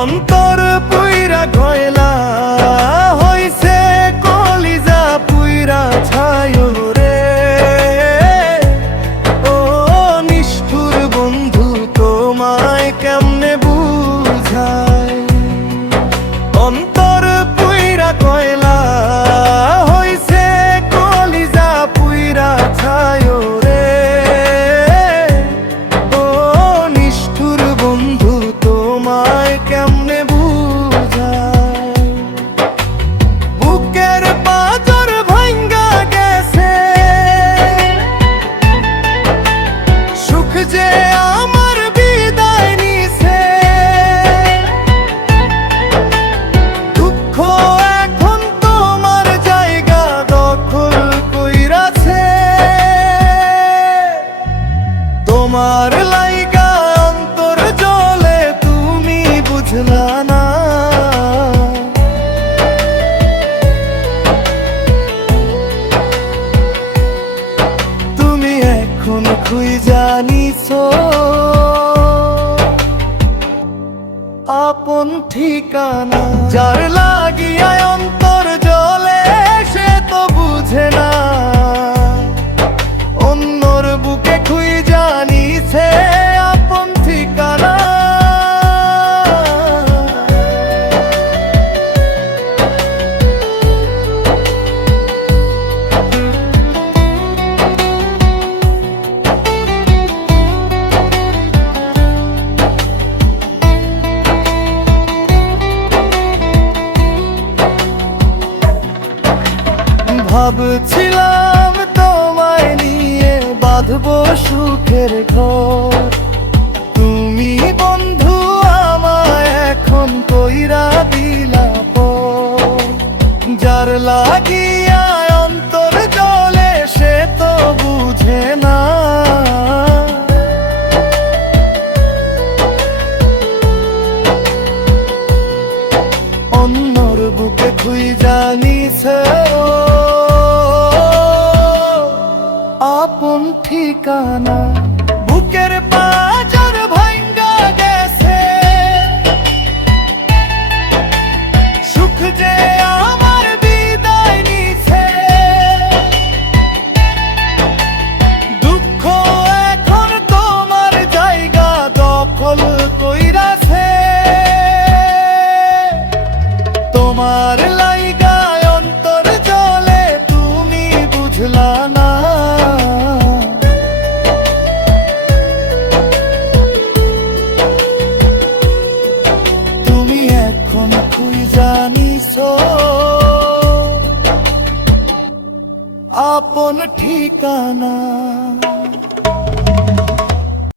অন্তর পুইরা কয়লা হইছে, কলিজা পুইরা ছায় রে। ও নিষ্ঠুর বন্ধু তোমায় কেমনে বুঝাই, অন্তর পুইরা কয়লা হইছে, কলিজা পুইরা ছায় রে। ও নিষ্ঠুর বন্ধু তোমায় কেমনে বুঝাই, বুকের পাঁজর ভাঙ্গা গেছে, সুখ যে আমার বিদায় নিছে। দুঃখ এখন তোমার জায়গা দখল কইরাছে, তোমার লাইগা অন্তর জ্বলে তুমি বুঝলা না। তুমি এখন খুইজা নিছো আপন ঠিকানা, যার লাগিয়া অন্তর জ্বলে সে তো বুঝে না। অন্যর বুকে খুইজা নিছে আপন ঠিকানা। ভাবছিলাম তোমায় নিয়ে বাঁধবো সুখের ঘর, তুমি বন্ধু আমায় এখন কইরা দিলা পর। যার লাগিয়া অন্তর জ্বলে সে তো বুঝে না। অন্যর বুকে খুইজা নিছে আপন ঠিকানা, বুকের পাঁজর ভাঙ্গা গেছে, সুখ যে আমার বিদায় নিছে। দুঃখ এখন তোমার জায়গা দখল কইরাছে, তোমার লাইগা অন্তর জ্বলে তুমি বুঝলা না। তুমি এখন খুইজা নিছো আপন ঠিকানা।